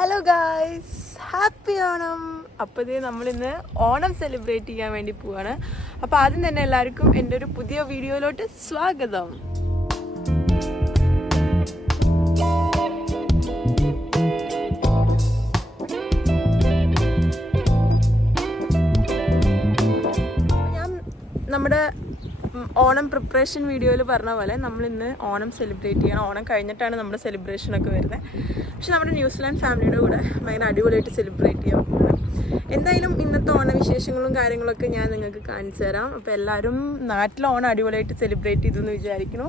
Hello guys, happy Onam. അപ്പോൾ ഇത് നമ്മളിന്ന് ഓണം സെലിബ്രേറ്റ് ചെയ്യാൻ വേണ്ടി പോവാണ്. അപ്പോൾ ആദ്യം തന്നെ എല്ലാവർക്കും എൻ്റെ ഒരു പുതിയ വീഡിയോയിലോട്ട് സ്വാഗതം. ഞാൻ നമ്മുടെ ഓണം പ്രിപ്പറേഷൻ വീഡിയോയിൽ പറഞ്ഞ പോലെ നമ്മളിന്ന് ഓണം സെലിബ്രേറ്റ് ചെയ്യണം. ഓണം കഴിഞ്ഞിട്ടാണ് നമ്മുടെ സെലിബ്രേഷനൊക്കെ വരുന്നത്. പക്ഷെ നമ്മുടെ ന്യൂസിലാൻഡ് ഫാമിലിയുടെ കൂടെ ഭയങ്കര അടിപൊളിയായിട്ട് സെലിബ്രേറ്റ് ചെയ്യാൻ പോകുന്നത്. എന്തായാലും ഇന്നത്തെ ഓണവിശേഷങ്ങളും കാര്യങ്ങളൊക്കെ ഞാൻ നിങ്ങൾക്ക് കാണിച്ചു തരാം. അപ്പോൾ എല്ലാവരും നാട്ടിലെ ഓണം അടിപൊളിയായിട്ട് സെലിബ്രേറ്റ് ചെയ്തു എന്ന് വിചാരിക്കുന്നു.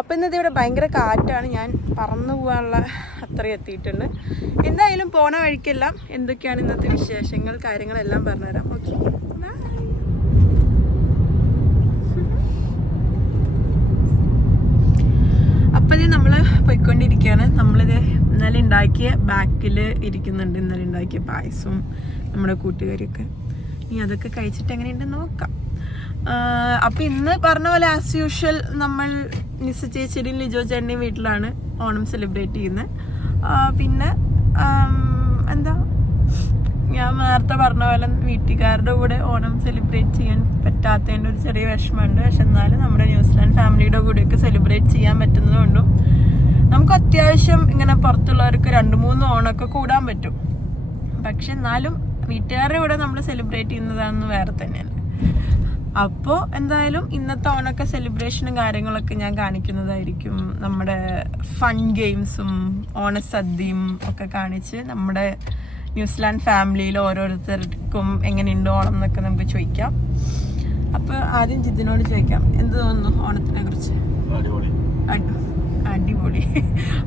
അപ്പോൾ ഇന്നത്തെ ഇവിടെ ഭയങ്കര കാറ്റാണ്, ഞാൻ പറന്നു പോകാനുള്ള അത്രയും എത്തിയിട്ടുണ്ട്. എന്തായാലും പോണ വഴിക്കെല്ലാം എന്തൊക്കെയാണ് ഇന്നത്തെ വിശേഷങ്ങൾ കാര്യങ്ങളെല്ലാം പറഞ്ഞുതരാം. ഓക്കെ, അപ്പം ഇത് നമ്മൾ പോയിക്കൊണ്ടിരിക്കുകയാണ്. നമ്മളിത് ഇന്നലെ ഉണ്ടാക്കിയ ബാക്കിൽ ഇരിക്കുന്നുണ്ട്. ഇന്നലെ ഉണ്ടാക്കിയ പായസവും നമ്മുടെ കൂട്ടുകാരിയൊക്കെ. ഇനി അതൊക്കെ കഴിച്ചിട്ട് എങ്ങനെയുണ്ടെന്ന് നോക്കാം. അപ്പം ഇന്ന് പറഞ്ഞ പോലെ ആസ് യൂഷ്വൽ നമ്മൾ നിസ്സ ചേച്ചിയുടെയും ലിജോ ചേട്ടൻ്റെയും വീട്ടിലാണ് ഓണം സെലിബ്രേറ്റ് ചെയ്യുന്നത്. പിന്നെ എന്താ ഞാൻ നേരത്തെ പറഞ്ഞ പോലെ വീട്ടുകാരുടെ കൂടെ ഓണം സെലിബ്രേറ്റ് ചെയ്യാൻ പറ്റാത്തതിൻ്റെ ഒരു ചെറിയ വിഷമമുണ്ട്. പക്ഷെ എന്നാലും നമ്മുടെ ന്യൂസിലാൻഡ് ഫാമിലിയുടെ കൂടെയൊക്കെ സെലിബ്രേറ്റ് ചെയ്യാൻ പറ്റുന്നതുകൊണ്ടും നമുക്ക് അത്യാവശ്യം ഇങ്ങനെ പുറത്തുള്ളവർക്ക് 2-3 ഓണമൊക്കെ കൂടാൻ പറ്റും. പക്ഷെ എന്നാലും വീട്ടുകാരുടെ കൂടെ നമ്മൾ സെലിബ്രേറ്റ് ചെയ്യുന്നതാണെന്ന് വേറെ തന്നെയല്ലേ. അപ്പോൾ എന്തായാലും ഇന്നത്തെ ഓണമൊക്കെ സെലിബ്രേഷനും കാര്യങ്ങളൊക്കെ ഞാൻ കാണിക്കുന്നതായിരിക്കും. നമ്മുടെ ഫൺ ഗെയിംസും ഓണസദ്യയും ഒക്കെ കാണിച്ച് നമ്മുടെ ന്യൂസിലാൻഡ് ഫാമിലിയിൽ ഓരോരുത്തർക്കും എങ്ങനെയുണ്ട് ഓണം എന്നൊക്കെ നമുക്ക് ചോദിക്കാം. അപ്പോൾ ആദ്യം ജിതിനോട് ചോദിക്കാം, എന്ത് തോന്നുന്നു ഓണത്തിനെ കുറിച്ച്? അടിപൊളി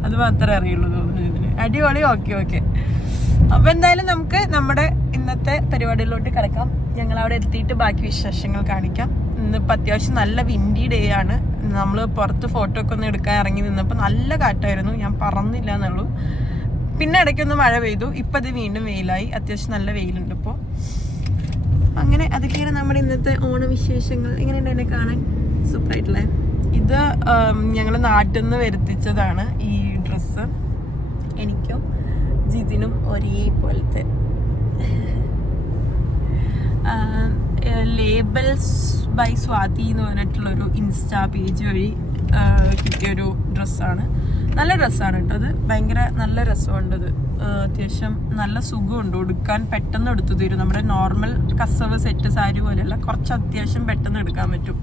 അത് മാത്രമേ അറിയുള്ളൂ തോന്നുന്നു ഇതിന്. അടിപൊളി. ഓക്കെ. അപ്പോൾ എന്തായാലും നമുക്ക് നമ്മുടെ ഇന്നത്തെ പരിപാടിയിലോട്ട് കിടക്കാം. ഞങ്ങൾ അവിടെ എത്തിയിട്ട് ബാക്കി വിശേഷങ്ങൾ കാണിക്കാം. ഇന്നിപ്പോൾ അത്യാവശ്യം നല്ല വിൻഡി ഡേ ആണ്. നമ്മൾ പുറത്ത് ഫോട്ടോ ഒക്കെ ഒന്ന് എടുക്കാൻ ഇറങ്ങി നിന്നപ്പോൾ നല്ല കാറ്റായിരുന്നു, ഞാൻ പറന്നില്ല എന്നുള്ളൂ. പിന്നെ ഇടയ്ക്കൊന്ന് മഴ പെയ്തു, ഇപ്പം അത് വീണ്ടും വെയിലായി. അത്യാവശ്യം നല്ല വെയിലുണ്ട് ഇപ്പോൾ. അങ്ങനെ അതൊക്കെയാണ് നമ്മുടെ ഇന്നത്തെ ഓണവിശേഷങ്ങൾ. എങ്ങനെയുണ്ട് എന്നെ കാണാൻ? സൂപ്പറായിട്ടല്ലേ. ഇത് ഞങ്ങൾ നാട്ടിൽ നിന്ന് വരുത്തിച്ചതാണ് ഈ ഡ്രസ്സ്. എനിക്കും ജിതിനും ഒരേപോലത്തെ. ലേബൽസ് ബൈ സ്വാതി എന്ന് പറഞ്ഞിട്ടുള്ളൊരു ഇൻസ്റ്റാ പേജ് വഴി കിട്ടിയൊരു ഡ്രസ്സാണ്. നല്ല ഡ്രസ്സാണ് കേട്ടോ. അത് ഭയങ്കര നല്ല രസമുണ്ട്. അത് അത്യാവശ്യം നല്ല സുഖമുണ്ട് ഉടുക്കാൻ. പെട്ടെന്ന് എടുത്തു തരും. നമ്മുടെ നോർമൽ കസവ് സെറ്റ് സാരി പോലെയല്ല, കുറച്ച് അത്യാവശ്യം പെട്ടെന്ന് എടുക്കാൻ പറ്റും.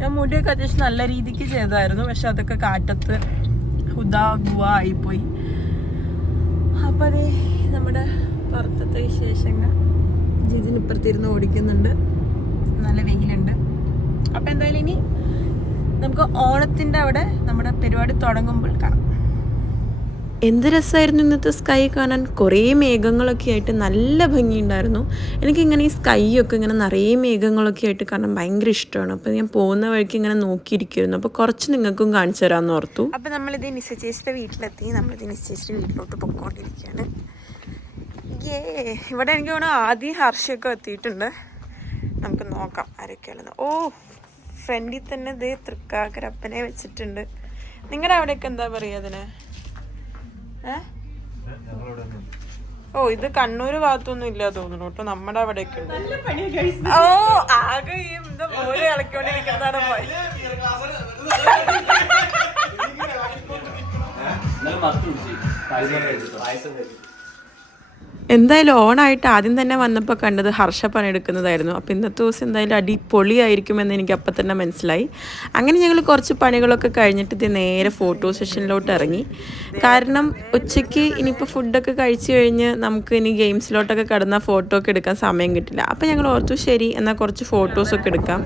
ഞാൻ മുടിയൊക്കെ അത്യാവശ്യം നല്ല രീതിക്ക് ചെയ്തായിരുന്നു, പക്ഷെ അതൊക്കെ കാറ്റത്ത് ഹുദാ ഗുവ ആയിപ്പോയി. അപ്പം അതേ നമ്മുടെ പുറത്തത്തെ വിശേഷങ്ങൾ. ജിജിനിപ്പുറത്തിരുന്ന് ഓടിക്കുന്നുണ്ട്, നല്ല വെയിലുണ്ട്. അപ്പം എന്തായാലും ഇനി നമുക്ക് ഓണത്തിൻ്റെ അവിടെ നമ്മുടെ പരിപാടി തുടങ്ങുമ്പോൾ കാണാം. എന്ത് രസമായിരുന്നു ഇന്നത്തെ സ്കൈ കാണാൻ. കുറേ മേഘങ്ങളൊക്കെ ആയിട്ട് നല്ല ഭംഗിയുണ്ടായിരുന്നു. എനിക്കിങ്ങനെ ഈ സ്കൈ ഒക്കെ ഇങ്ങനെ നിറയെ മേഘങ്ങളൊക്കെ ആയിട്ട് കാണാൻ ഭയങ്കര ഇഷ്ടമാണ്. അപ്പോൾ ഞാൻ പോകുന്ന വഴിക്ക് ഇങ്ങനെ നോക്കിയിരിക്കുമായിരുന്നു. അപ്പോൾ കുറച്ച് നിങ്ങൾക്കും കാണിച്ചു തരാമെന്ന് ഓർത്തു. അപ്പോൾ നമ്മളിത് നിശ്ചയിച്ചിട്ട് വീട്ടിലെത്തി. നമ്മളിത് നിശ്ചയിച്ചിട്ട് വീട്ടിലോട്ട് പൊയ്ക്കൊണ്ടിരിക്കുകയാണ്. ഇവിടെ എനിക്ക് തോന്നുന്നു ആദ്യം ഹർഷയൊക്കെ എത്തിയിട്ടുണ്ട്. നമുക്ക് നോക്കാം ആരൊക്കെയാണെന്ന്. ഓ, ഫ്രണ്ടിൽ തന്നെ ഇതേ തൃക്കാക്കരപ്പനെ വെച്ചിട്ടുണ്ട്. നിങ്ങളുടെ അവിടെയൊക്കെ എന്താ പറയുക അതിന്? ഓ, ഇത് കണ്ണൂർ ഭാഗത്തൊന്നും ഇല്ല തോന്നുന്നു കേട്ടോ. നമ്മുടെ അവിടെയൊക്കെ ഉണ്ട്. ഓ, ആകെ ഈ ഓരോ ഇളക്കിക്കൊണ്ടിരിക്കുന്നതാണ് പോയി. എന്തായാലും ഓണായിട്ട് ആദ്യം തന്നെ വന്നപ്പോൾ കണ്ടത് ഹർഷ പണിയെടുക്കുന്നതായിരുന്നു. അപ്പോൾ ഇന്നത്തെ ദിവസം എന്തായാലും അടിപൊളിയായിരിക്കുമെന്ന് എനിക്ക് അപ്പം തന്നെ മനസ്സിലായി. അങ്ങനെ ഞങ്ങൾ കുറച്ച് പണികളൊക്കെ കഴിഞ്ഞിട്ട് ഇത് നേരെ ഫോട്ടോ സെഷനിലോട്ട് ഇറങ്ങി. കാരണം ഉച്ചയ്ക്ക് ഇനിയിപ്പോൾ ഫുഡൊക്കെ കഴിച്ച് കഴിഞ്ഞ് നമുക്ക് ഇനി ഗെയിംസിലോട്ടൊക്കെ കടന്നാൽ ഫോട്ടോ ഒക്കെ എടുക്കാൻ സമയം കിട്ടില്ല. അപ്പോൾ ഞങ്ങൾ ഓർത്തു ശരി എന്നാൽ കുറച്ച് ഫോട്ടോസൊക്കെ എടുക്കാം.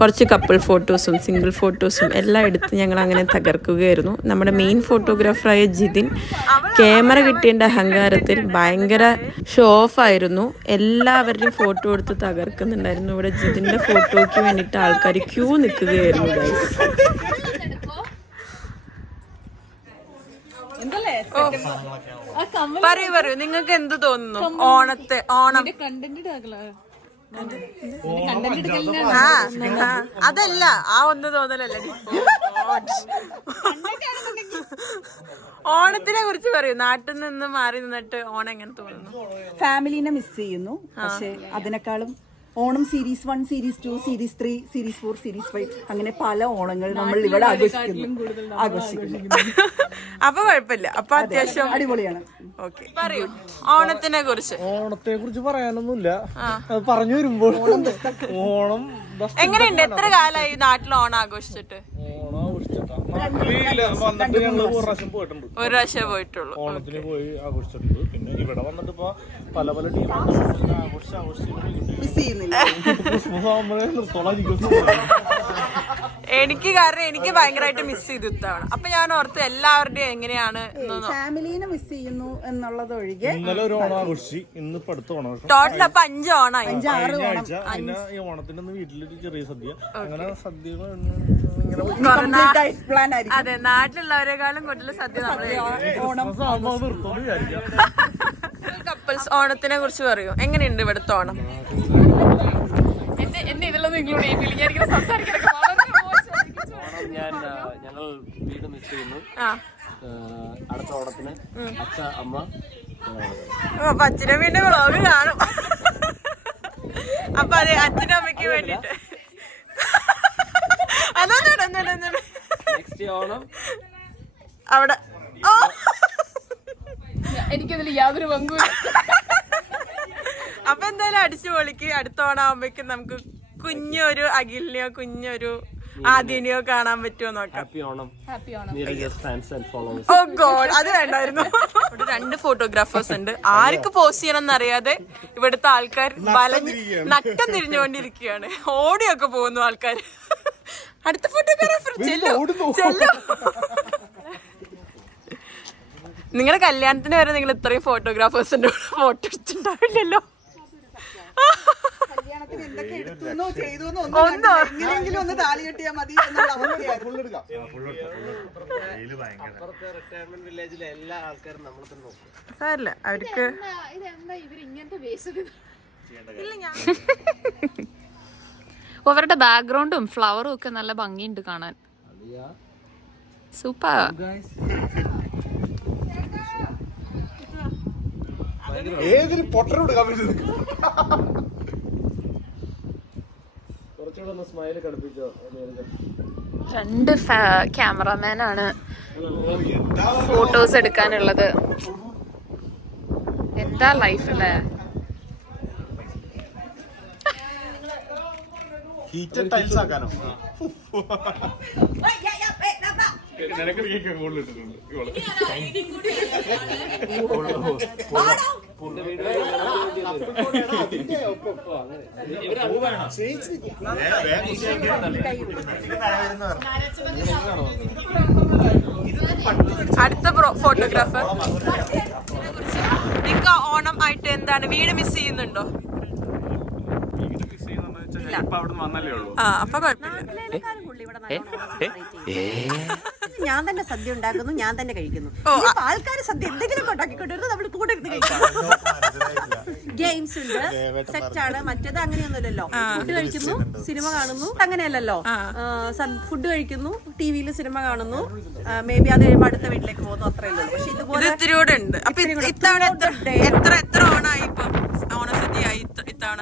കുറച്ച് കപ്പിൾ ഫോട്ടോസും സിംഗിൾ ഫോട്ടോസും എല്ലാം എടുത്ത് ഞങ്ങൾ അങ്ങനെ തകർക്കുകയായിരുന്നു. നമ്മുടെ മെയിൻ ഫോട്ടോഗ്രാഫറായ ജിതിൻ ക്യാമറ കിട്ടിയതിൻ്റെ അഹങ്കാരത്തിൽ ഭയങ്കര ഷോ ഓഫ് ആയിരുന്നു. എല്ലാവരുടെയും ഫോട്ടോ എടുത്ത് തകർക്കുന്നുണ്ടായിരുന്നു. ഇവിടെ ജിതിന്റെ ഫോട്ടോയ്ക്ക് വേണ്ടിയിട്ട് ആൾക്കാർ ക്യൂ നിൽക്കുകയായിരുന്നു. പറയൂ നിങ്ങൾക്ക് എന്ത് തോന്നുന്നു ഓണത്തെ? ഓണം അതല്ല, ആ ഒന്ന് തോന്നലല്ലേ. ഓണത്തിനെ കുറിച്ച് പറയൂ. നാട്ടിൽ നിന്ന് മാറി നിന്നിട്ട് ഓണം എങ്ങനെ തോന്നുന്നു? ഫാമിലിനെ മിസ് ചെയ്യുന്നു. പക്ഷെ അതിനേക്കാളും Onam series 1, series 2, series 3, series 4, series 5 അങ്ങനെ പല ഓണങ്ങൾ നമ്മൾ ഇവിടെ ആഘോഷിക്കുന്നു. അപ്പൊ കുഴപ്പമില്ല. അപ്പൊ അത്യാവശ്യം അടിപൊളിയാണ്. ഓക്കെ, പറയൂ ഓണത്തിനെ കുറിച്ച്. ഓണത്തെ കുറിച്ച് പറയാനൊന്നുമില്ല, പറഞ്ഞു വരുമ്പോൾ ഓണം എങ്ങനെയുണ്ട്? എത്ര കാലമായി നാട്ടിൽ ഓണം ആഘോഷിച്ചിട്ട്? ഒരു പ്രാവശ്യം പോയിട്ടുള്ളൂ. ഓണത്തിന് പോയി ആഘോഷിച്ചിട്ടുണ്ട്. പിന്നെ ഇവിടെ വന്നിട്ട് ഇപ്പൊ പല പല ടീമുകൾ മിസ് ചെയ്യുന്നില്ല. ക്രിസ്മസ് ആകുമ്പോഴേ നിർത്തോളായിരിക്കും. എനിക്ക് ഭയങ്കരമായിട്ട് മിസ് ചെയ്തു ഇത്തവണ. അപ്പൊ ഞാൻ ഓർത്ത് എല്ലാവരുടെയും എങ്ങനെയാണ് ഫാമിലിനെ മിസ് ചെയ്യുന്നു എന്നുള്ളത് ഒഴികെ ഇന്നലെ ഒരു ഓണം ആഘോഷിച്ച്, ഇന്ന് ഇപ്പൊ അടുത്ത ഓണം. ടോട്ടൽ അപ്പൊ 5 ഓണമായി. ആഴ്ച പിന്നെ ഈ ഓണത്തിന്റെ ഒന്ന് വീട്ടിലൊരു ചെറിയ സദ്യ, അങ്ങനെ സദ്യകൾ പ്ലാൻ ആയിരിക്കും. അതെ, നാട്ടിലുള്ളവരെക്കാളും കൂടുതൽ സദ്യ കപ്പിൾസ്. ഓണത്തിനെ കുറിച്ച് പറയൂ. എങ്ങനെയുണ്ട് ഇവിടുത്തെ ഓണം? എന്നെ ഇതിലൊന്നും ഇൻക്ലൂഡ് ചെയ്യില്ല. ഞാനിങ്ങനെ സംസാരിക്കാനൊക്കെ ഞങ്ങൾ വീട് മിസ് ചെയ്യുന്നു. അടുത്ത ഓണത്തിന് അച്ഛ അമ്മ അപ്പൊ അച്ഛനും പിന്നെ വ്ളോഗ് കാണും. അപ്പൊ അതെ, അച്ഛനും അമ്മയ്ക്ക് വേണ്ടിട്ട് നെക്സ്റ്റ് ഓണം അവിടെ. എനിക്കതിൽ യാതൊരു പങ്കുമില്ല. അപ്പൊ എന്തായാലും അടിച്ചു പൊളിക്ക്. അടുത്ത ഓണം ആവുമ്പോഴേക്കും നമുക്ക് കുഞ്ഞൊരു അഖിലിനെയോ കുഞ്ഞൊരു ആദ്യനെയോ കാണാൻ പറ്റുമോ നോക്കാം. ഹാപ്പി ഓണം. ഓ ഗോഡ്, അത് വേണ്ടായിരുന്നു. ഇവിടെ 2 ഫോട്ടോഗ്രാഫേഴ്സ് ഉണ്ട്. ആർക്ക് പോസ്റ്റ് ചെയ്യണം എന്നറിയാതെ ഇവിടുത്തെ ആൾക്കാർ നട്ടം തിരിഞ്ഞുകൊണ്ടിരിക്കുകയാണ്. ഓടിയൊക്കെ പോകുന്നു ആൾക്കാർ. അടുത്ത ഫോട്ടോഗ്രാഫർ ചെല്ലു. നിങ്ങളുടെ കല്യാണത്തിന് വരെ നിങ്ങൾ ഇത്രയും ഫോട്ടോഗ്രാഫേഴ്സിന്റെ ഫോട്ടോ എടുത്തിട്ടുണ്ടാവില്ലല്ലോ. എന്തൊക്കെ എടുത്തുന്നോ ചെയ്തുന്നോ എങ്ങനെയെങ്കിലും ഒന്ന് താലി കെട്ടിയാൽ മതി എന്നുള്ള അവസ്ഥയായിരുന്നു. സാരല്ല, അവർക്ക് അവരുടെ ബാക്ക്ഗ്രൗണ്ടും ഫ്ലവറും ഒക്കെ നല്ല ഭംഗിയുണ്ട് കാണാൻ. സൂപ്പർ. ഏതൊരു പൊട്ടർ കൊടുക്കാൻ പറ്റുന്നത്. സ്മൈല് കടുപ്പിച്ചോ. 2 ക്യാമറമാനാണ് ഫോട്ടോസ് എടുക്കാനുള്ളത്. എന്താ ലൈഫ് അല്ലേ? ഹീറ്റഡ് ടൈൽസ് ആക്കാനോ? അടുത്ത ഫോട്ടോഗ്രാഫർ. നിങ്ങൾക്ക് ഓണം ആയിട്ട് എന്താണ്, വീട് മിസ് ചെയ്യുന്നുണ്ടോ? അപ്പൊ ഞാൻ തന്നെ സദ്യ ഉണ്ടാക്കുന്നു, ഞാൻ തന്നെ കഴിക്കുന്നു. ആൾക്കാർ സദ്യ എന്തെങ്കിലും ഉണ്ടാക്കിക്കൊണ്ടിരുന്നു നമ്മൾ കൂടെ ഇരുന്ന് കഴിക്കുന്നു. ഗെയിംസ് ഉണ്ട്, സെറ്റാണ്. മറ്റേത് അങ്ങനെയൊന്നുമില്ലല്ലോ. ഫുഡ് കഴിക്കുന്നു, സിനിമ കാണുന്നു, അങ്ങനെയല്ലല്ലോ. ഫുഡ് കഴിക്കുന്നു, ടിവിയിൽ സിനിമ കാണുന്നു, മേ ബി അത് കഴിയുമ്പോൾ അടുത്ത വീട്ടിലേക്ക് പോകുന്നു, അത്രേ ഉള്ളൂ. പക്ഷെ ഇതുപോലെ ഇത്തിരി കൂടെ ഉണ്ട്. അപ്പൊ ഇത്തവണ എത്ര ഓണായി? ഇപ്പൊ ഓണസദ്യയായി ഇത്തവണ?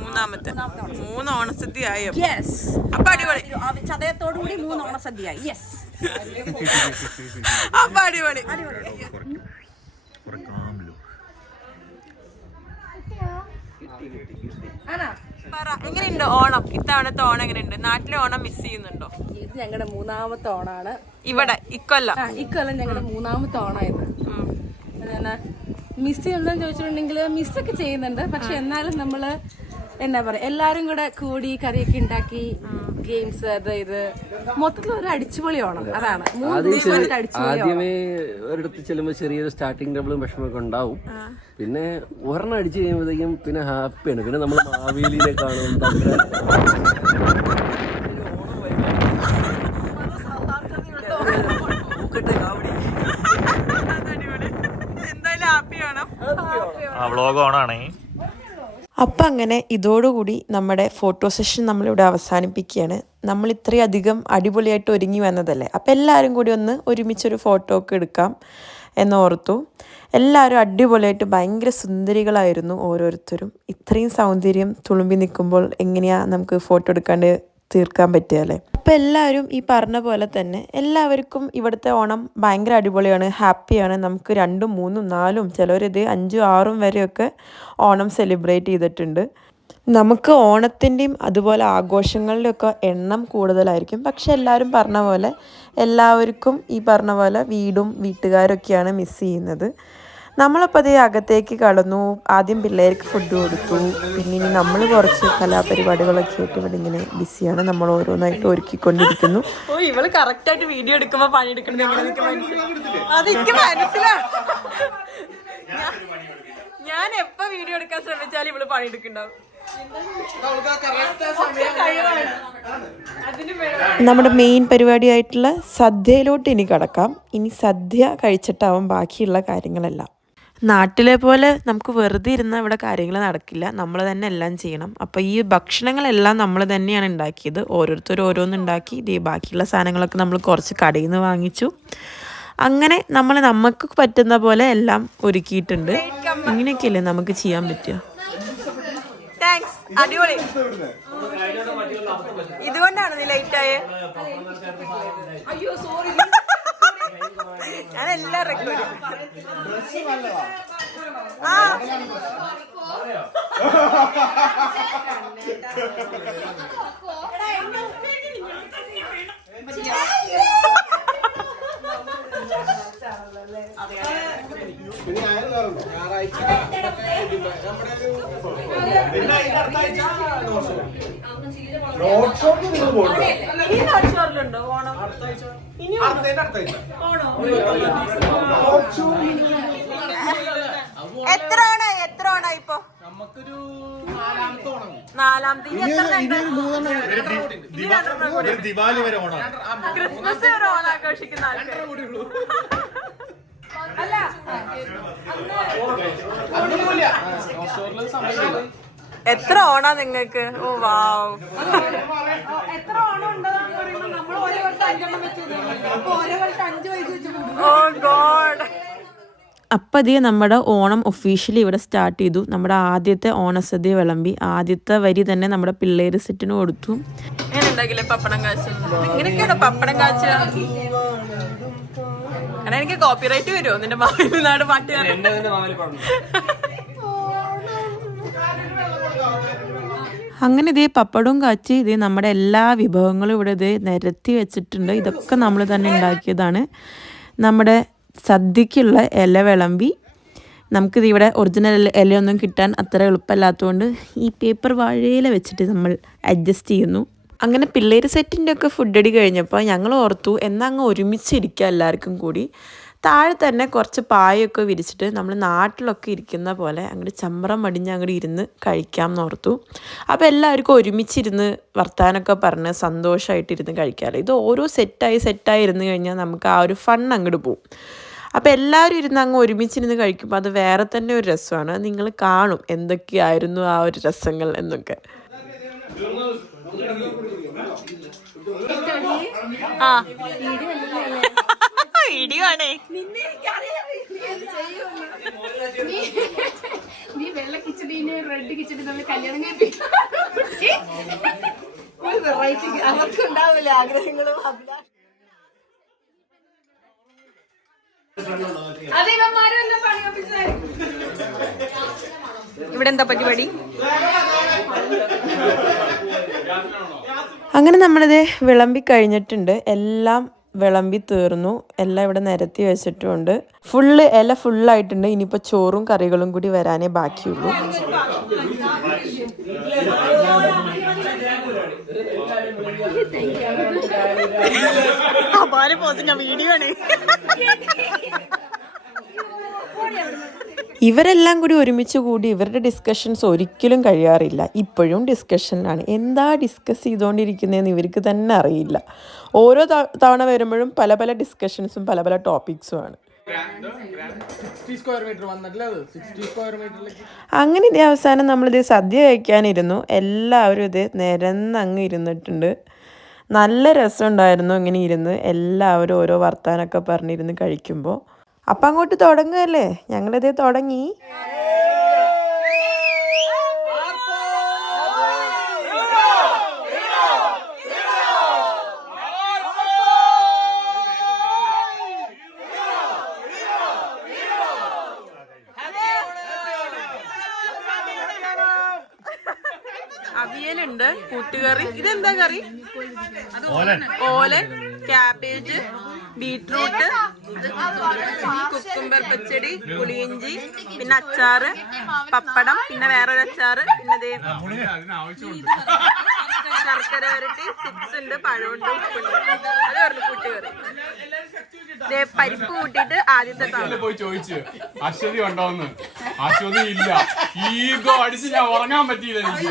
മൂന്നാമത്തെ 3 ഓണസദ്യയായോ? അപ്പൊ അടിപൊളി. ചതയത്തോടുകൂടി 3 ഓണസദ്യയായി. യെസ്, അപ്പൊ അടിപൊളി. എങ്ങനെയുണ്ട് ഓണം? ഇത്തവണത്തെ ഓണം എങ്ങനെയുണ്ട്? നാട്ടിലെ ഓണം മിസ് ചെയ്യുന്നുണ്ടോ? ഇത് ഞങ്ങളുടെ 3ാമത്തെ ഓണാണ് ഇവിടെ. ഇക്കൊല്ലം ഞങ്ങളുടെ 3ാമത്തെ ഓണായത്. മിസ് ചെയ്യുന്നതെന്ന് ചോദിച്ചിട്ടുണ്ടെങ്കിൽ മിസ്സൊക്കെ ചെയ്യുന്നുണ്ട്. പക്ഷെ എന്നാലും നമ്മള് എന്താ പറയാ, എല്ലാരും കൂടെ കൂടി കറിയൊക്കെ ഉണ്ടാക്കി ഗെയിംസ് അത് ഇത് മൊത്തത്തിൽ ഒരു അടിച്ചുപൊളി ഓണം. അതാണ് ആദ്യമേ ഒരിടത്ത് ചെല്ലുമ്പോൾ ചെറിയൊരു സ്റ്റാർട്ടിങ് ട്രബിളും വിഷമൊക്കെ ഉണ്ടാവും. പിന്നെ ഒരെണ്ണം അടിച്ചു കഴിയുമ്പോഴത്തേക്കും പിന്നെ ഹാപ്പിയാണ്. പിന്നെ നമ്മൾ മാവേലിനെ കാണും. എന്തായാലും ഹാപ്പി ആണോ? വ്ളോഗ് ഓണാണേ. അപ്പം അങ്ങനെ ഇതോടുകൂടി നമ്മുടെ ഫോട്ടോ സെഷൻ നമ്മളിവിടെ അവസാനിപ്പിക്കുകയാണ്. നമ്മൾ ഇത്രയധികം അടിപൊളിയായിട്ട് ഒരുങ്ങി വന്നതല്ലേ, അപ്പം എല്ലാവരും കൂടി ഒന്ന് ഒരുമിച്ചൊരു ഫോട്ടോ ഒക്കെ എടുക്കാം എന്നോർത്തു. എല്ലാവരും അടിപൊളിയായിട്ട് ഭയങ്കര സുന്ദരികളായിരുന്നു ഓരോരുത്തരും. ഇത്രയും സൗന്ദര്യം തുളുമ്പി നിൽക്കുമ്പോൾ എങ്ങനെയാണ് നമുക്ക് ഫോട്ടോ എടുക്കാണ്ട് തീർക്കാൻ പറ്റുകയല്ലേ. അപ്പോൾ എല്ലാവരും ഈ പറഞ്ഞ പോലെ തന്നെ എല്ലാവർക്കും ഇവിടുത്തെ ഓണം ഭയങ്കര അടിപൊളിയാണ്, ഹാപ്പിയാണ്. നമുക്ക് 2, 3, 4 ചിലവരിത് 5, 6 വരെയൊക്കെ ഓണം സെലിബ്രേറ്റ് ചെയ്തിട്ടുണ്ട്. നമുക്ക് ഓണത്തിൻ്റെയും അതുപോലെ ആഘോഷങ്ങളുടെയൊക്കെ എണ്ണം കൂടുതലായിരിക്കും. പക്ഷെ എല്ലാവരും പറഞ്ഞ പോലെ എല്ലാവർക്കും ഈ പറഞ്ഞ പോലെ വീടും വീട്ടുകാരൊക്കെയാണ് മിസ് ചെയ്യുന്നത്. നമ്മളപ്പോൾ അതേ അകത്തേക്ക് കടന്നു. ആദ്യം പിള്ളേർക്ക് ഫുഡ് കൊടുത്തു. പിന്നെ ഇനി നമ്മൾ കുറച്ച് കലാപരിപാടികളൊക്കെ ആയിട്ട് ഇവിടെ ഇങ്ങനെ ബിസിയാണ്. നമ്മൾ ഓരോന്നായിട്ട് ഒരുക്കിക്കൊണ്ടിരിക്കുന്നു. ഓ, ഇവള് കറക്റ്റായിട്ട് വീഡിയോ എടുക്കുമ്പോൾ പണിയെടുക്കുന്നത് അതെനിക്ക് മനസ്സിലാണ്. ഞാൻ എപ്പോ വീഡിയോ എടുക്കാൻ ശ്രമിച്ചാലും ഇവള് പണിയെടുക്കുന്നുണ്ടാവും. നമ്മുടെ മെയിൻ പരിപാടിയായിട്ടുള്ള സദ്യയിലോട്ട് ഇനി കടക്കാം. ഇനി സദ്യ കഴിച്ചിട്ടാവും ബാക്കിയുള്ള കാര്യങ്ങളെല്ലാം. നാട്ടിലെ പോലെ നമുക്ക് വെറുതെ ഇരുന്നാൽ ഇവിടെ കാര്യങ്ങൾ നടക്കില്ല. നമ്മൾ തന്നെ എല്ലാം ചെയ്യണം. അപ്പോൾ ഈ ഭക്ഷണങ്ങളെല്ലാം നമ്മൾ തന്നെയാണ് ഉണ്ടാക്കിയത്. ഓരോരുത്തരും ഓരോന്നുണ്ടാക്കി. ബാക്കിയുള്ള സാധനങ്ങളൊക്കെ നമ്മൾ കുറച്ച് കടയിൽ നിന്ന് വാങ്ങിച്ചു. അങ്ങനെ നമുക്ക് പറ്റുന്ന പോലെ എല്ലാം ഒരുക്കിയിട്ടുണ്ട്. ഇങ്ങനെയൊക്കെയല്ലേ നമുക്ക് ചെയ്യാൻ പറ്റുക. അടിപൊളി. ഇതുകൊണ്ടാണ് നീ ലേറ്റ് ആയേ? അയ്യോ സോറി, ഞാൻ എല്ലാം റെക്കോർഡ്. ുണ്ടോ ഓണം? എത്ര ഓണ ഇപ്പൊ? നാലാമത്തെ. ദിവാലി വരെ ഓണം, ക്രിസ്മസ് വരെ ഓണം ആഘോഷിക്കുന്ന ആൾക്കാർ. എത്ര ഓണാ നിങ്ങക്ക്? ഓ വാവ്. ഓ ഗോഡ്. അപ്പം അതേ നമ്മുടെ ഓണം ഒഫീഷ്യലി ഇവിടെ സ്റ്റാർട്ട് ചെയ്തു. നമ്മുടെ ആദ്യത്തെ ഓണസദ്യ വിളമ്പി. ആദ്യത്തെ വരി തന്നെ നമ്മുടെ പിള്ളേര് സെറ്റിന് കൊടുത്തു. എങ്ങനെ പപ്പടം കാച്ച? ഇങ്ങനെയൊക്കെയാണോ പപ്പടം കാച്ച? കാരണം എനിക്ക് കോപ്പിറൈറ്റ് വരുമോ നിന്റെ മാവേലി നാട് പാട്ട്? അങ്ങനെ ഇതേ പപ്പടവും കാച്ചി ഇതേ നമ്മുടെ എല്ലാ വിഭവങ്ങളും ഇവിടെ ഇത് നിരത്തി വെച്ചിട്ടുണ്ട്. ഇതൊക്കെ നമ്മൾ തന്നെ ഉണ്ടാക്കിയതാണ്. നമ്മുടെ സദ്യക്കുള്ള ഇല വിളമ്പി. നമുക്കിത് ഇവിടെ ഒറിജിനൽ ഇലയൊന്നും കിട്ടാൻ അത്ര എളുപ്പമല്ലാത്തതുകൊണ്ട് ഈ പേപ്പർ വാഴയില വെച്ചിട്ട് നമ്മൾ അഡ്ജസ്റ്റ് ചെയ്യുന്നു. അങ്ങനെ പിള്ളേർ സെറ്റിൻ്റെ ഒക്കെ ഫുഡ് അടി കഴിഞ്ഞപ്പോൾ ഞങ്ങൾ ഓർത്തു എന്നാൽ അങ്ങ് ഒരുമിച്ചിരിക്കുക എല്ലാവർക്കും കൂടി. താഴെ തന്നെ കുറച്ച് പായൊക്കെ വിരിച്ചിട്ട് നമ്മൾ നാട്ടിലൊക്കെ ഇരിക്കുന്ന പോലെ അങ്ങോട്ട് ചമ്രം മടിഞ്ഞ് അങ്ങോട്ട് ഇരുന്ന് കഴിക്കാം എന്നോർത്തു. അപ്പോൾ എല്ലാവർക്കും ഒരുമിച്ചിരുന്ന് വർത്താനമൊക്കെ പറഞ്ഞ് സന്തോഷമായിട്ടിരുന്ന് കഴിക്കാമല്ലോ. ഇത് ഓരോ സെറ്റായി ഇരുന്ന് കഴിഞ്ഞാൽ നമുക്ക് ആ ഒരു ഫൺ അങ്ങോട്ട് പോവും. അപ്പോൾ എല്ലാവരും ഇരുന്ന് അങ്ങ് ഒരുമിച്ചിരുന്ന് കഴിക്കുമ്പോൾ അത് വേറെ തന്നെ ഒരു രസമാണ്. നിങ്ങൾ കാണും എന്തൊക്കെയായിരുന്നു ആ ഒരു രസങ്ങൾ എന്നൊക്കെ. വീഡിയോ ആണേ. നീ വെള്ള കിച്ചടിന് റെഡ് കിച്ചടി നമ്മൾ കല്യാണം കഴിപ്പിക്കും. അവർക്കുണ്ടാവില്ല ആഗ്രഹങ്ങളും. ഇവിടെ എന്താ പരിപാടി? അങ്ങനെ നമ്മളിത് വിളമ്പി കഴിഞ്ഞിട്ടുണ്ട്. എല്ലാം വിളമ്പി തീർന്നു. എല്ലാം ഇവിടെ നിരത്തി വെച്ചിട്ടുണ്ട്. ഇല ഫുള്ളായിട്ടുണ്ട്. ഇനിയിപ്പോൾ ചോറും കറികളും കൂടി വരാനേ ബാക്കിയുള്ളൂ. വീഡിയോ ആണ്. ഇവരെല്ലാം കൂടി ഒരുമിച്ച് കൂടി ഇവരുടെ ഡിസ്കഷൻസ് ഒരിക്കലും കഴിയാറില്ല. ഇപ്പോഴും ഡിസ്കഷനിലാണ്. എന്താ ഡിസ്കസ് ചെയ്തുകൊണ്ടിരിക്കുന്നതെന്ന് ഇവർക്ക് തന്നെ അറിയില്ല. ഓരോ തവണ വരുമ്പോഴും പല പല ഡിസ്കഷൻസും പല പല ടോപ്പിക്സുമാണ്. അങ്ങനെ ഇതേ അവസാനം നമ്മളിത് സദ്യ കഴിക്കാനിരുന്നു. എല്ലാവരും ഇത് നിരന്നങ്ങ് ഇരുന്നിട്ടുണ്ട്. നല്ല രസമുണ്ടായിരുന്നു ഇങ്ങനെ ഇരുന്ന് എല്ലാവരും ഓരോ വർത്താനൊക്കെ പറഞ്ഞിരുന്ന് കഴിക്കുമ്പോൾ. അപ്പം അങ്ങോട്ട് തുടങ്ങുകയല്ലേ. ഞങ്ങളിത് തുടങ്ങി. അവിയലുണ്ട്, കൂട്ടുകറി. ഇതെന്താ കറി? ഓലൻ, ക്യാബേജ്, ബീട്രൂട്ട്, കുക്കുംബർ പച്ചടി, പുളിയിഞ്ചി, പിന്നെ അച്ചാറ്, പപ്പടം, പിന്നെ വേറൊരു അച്ചാറ്, പിന്നെ ശർക്കര വരട്ടി, ചിപ്സ് ഉണ്ട്, പഴമുണ്ട്, ഉപ്പുണ്ട്. അത് പറഞ്ഞു കൂട്ടുകറി. പരിപ്പ് കൂട്ടിയിട്ട് ആദ്യത്തെ പോയി ചോദിച്ചു അശ്വതി ഉണ്ടോന്ന്. അശ്വതി ഇല്ല. ഈഗോ അടിച്ച് ഞാൻ ഉറങ്ങാൻ പറ്റിയില്ല എനിക്ക്.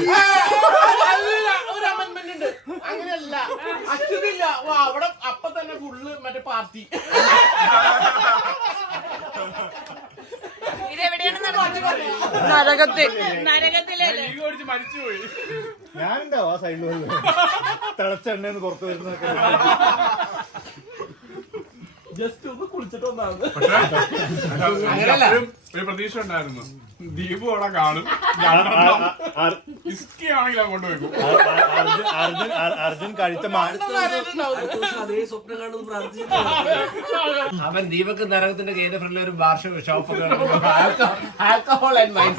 അങ്ങനെയല്ല, അശ്വതി ഇല്ല. അവിടെ അപ്പൊ തന്നെ ഫുള്ള് മറ്റേ പാർട്ടി. ഈഗോ അടിച്ച് മരിച്ചുപോയി. ഞാനുണ്ടാവും ആ സൈഡിൽ തിളച്ച എണ്ണയെന്ന് പുറത്തു വരുന്നതൊക്കെ. ജസ്റ്റ് ഒന്ന് കുളിച്ചിട്ട് വന്നാണ്. ഒരു പ്രതീക്ഷ ഉണ്ടായിരുന്നു. ദീപു അവിടെ കാണും. ഇസ്കിയാണെങ്കിൽ കൊണ്ടുപോയി. അർജുൻ കഴിച്ച അതേ സ്വപ്നം കാണുന്നത് പ്രാർത്ഥിച്ചു. അവൻ ദീപക് നരകത്തിന്റെ ഗേറ്റ് ഫ്രണ്ടിൽ ഒരു bar shop alcohol and wine.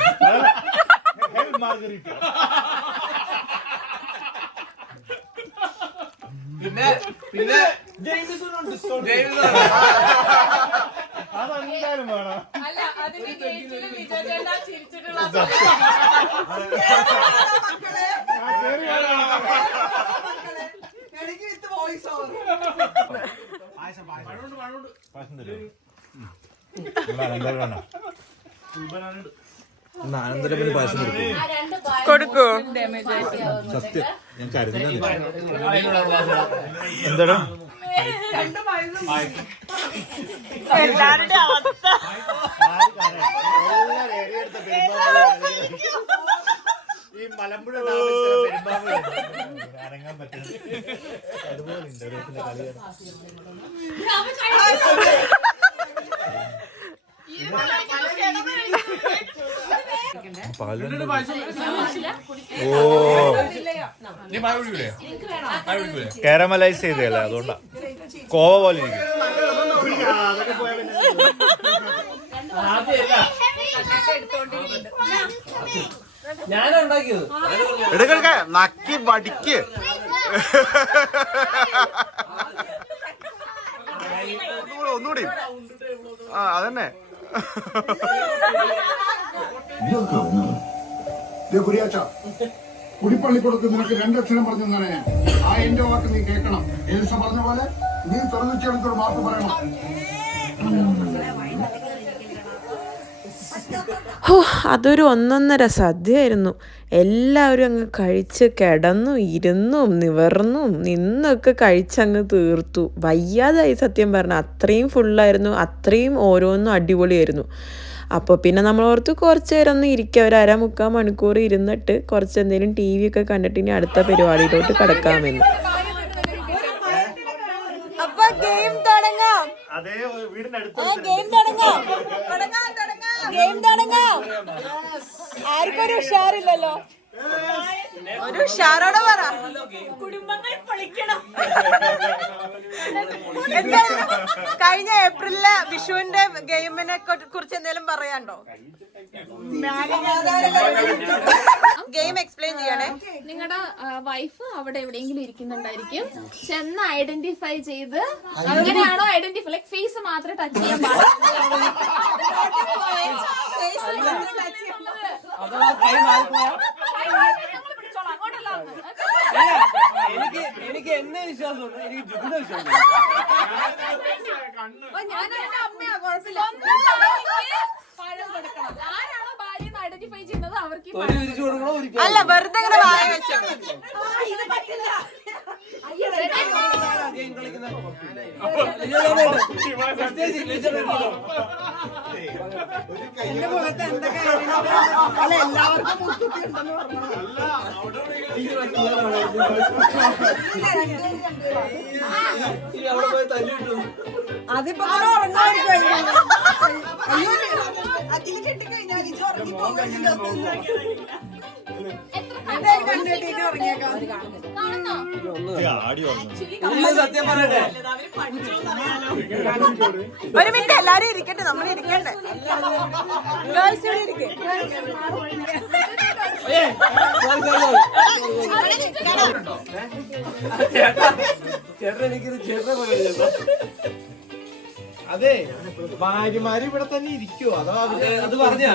പിന്നെ പിന്നെ അതെന്തായാലും വേണം. അനന്തരത്തിന് പായസം കൊടുക്കോ? സത്യം ഞാൻ കരുതുന്നില്ല. എന്താ എല്ലാവരുടെ അവസ്ഥ ഈ മലമ്പുഴ അനങ്ങാൻ പറ്റുന്നത് അതുപോലെ ഉണ്ട്. ഓരോരുത്തരുടെ കളിയാണ്. കാരമലൈസ് ചെയ്തല്ലേ, അതുകൊണ്ടാ കോവ പോലെ ഇരിക്കും. ഞാനുണ്ടാക്കിയത് നക്കി വടിക്ക്. ഒന്നുകൂടി അതന്നെ. കുടിപ്പള്ളിക്കൊടുത്ത് നിനക്ക് 2 അക്ഷരം പറഞ്ഞു തന്നെ ഞാൻ. ആ എന്റെ വാക്ക് നീ കേൾക്കണം. എൽസ പറഞ്ഞ പോലെ നീ തുറന്നു ചേർത്തൊരു മാപ്പ് പറയണം. അതൊരു ഒന്നൊന്നര സദ്യയായിരുന്നു. എല്ലാവരും അങ്ങ് കഴിച്ച് കിടന്നും ഇരുന്നും നിവർന്നും നിന്നൊക്കെ കഴിച്ചങ്ങ് തീർത്തു. വയ്യാതായി സത്യം പറഞ്ഞാൽ. അത്രയും ഫുള്ളായിരുന്നു. അത്രയും ഓരോന്നും അടിപൊളിയായിരുന്നു. അപ്പോൾ പിന്നെ നമ്മൾ ഓർത്ത് കുറച്ച് നേരം ഒന്ന് ഇരിക്കുക. ഒരു 1/2-3 മണിക്കൂർ ഇരുന്നിട്ട് കുറച്ച് എന്തെങ്കിലും TV ഒക്കെ കണ്ടിട്ട് ഇനി അടുത്ത പരിപാടിയിലോട്ട് കിടക്കാമെന്ന്. ആർക്കൊരു ഉഷാറില്ലല്ലോ. ഒരു ഉഷാറോടെ പറ. കുടുംബങ്ങൾ പൊളിക്കണം. കഴിഞ്ഞ ഏപ്രിലിലെ വിഷുവിന്റെ ഗെയിമിനെ കുറിച്ച് എന്തെങ്കിലും പറയാണ്ടോ? ഗെയിം എക്സ്പ്ലെയിൻ ചെയ്യണേ. നിങ്ങളുടെ വൈഫ് അവിടെ എവിടെയെങ്കിലും ഇരിക്കുന്നുണ്ടായിരിക്കും. ചെന്ന് ഐഡന്റിഫൈ ചെയ്ത് അങ്ങനെയാണോ ഐഡന്റിഫൈ ലൈക് ഫേസ് മാത്രമേ ടച്ച് ചെയ്യാൻ പാടില്ല. എനിക്ക് എന്നെ വിശ്വാസമുണ്ട്. എനിക്ക് ജുഗുന വിശ്വാസം. ആരാണോ ഭാര്യ ഐഡന്റിഫൈ ചെയ്യുന്നത് അവർക്ക് തൊലി വിരിച്ചു കൊടുക്കണോ? അല്ല, വെറുതെ ഇങ്ങനെ വായ വെച്ചോ. എന്റെ മുഖത്ത് എന്താ കാര്യം? അല്ല, എല്ലാവർക്കും മുഖത്ത് ഉണ്ടെന്ന് പറഞ്ഞു. അതിപ്പോ ഉറങ്ങാതിരിക്കും. അയ്യോ, അതിൽ കെട്ടിക്കഴിഞ്ഞാൽ ഇത് ഉറങ്ങി പോകില്ല. കണ്ടിട്ടേക്ക് ഉറങ്ങിയേക്കാം. ഒരു മിനിറ്റ്, എല്ലാരും ഇരിക്കട്ടെ, നമ്മൾ ഇരിക്കണ്ടേ? ഗേൾസ് ഇവിടെ ഇരിക്കേ. അതെ, ഭാര്യമാര് ഇവിടെ തന്നെ ഇരിക്കുവോ? അതോ അത് പറഞ്ഞോ?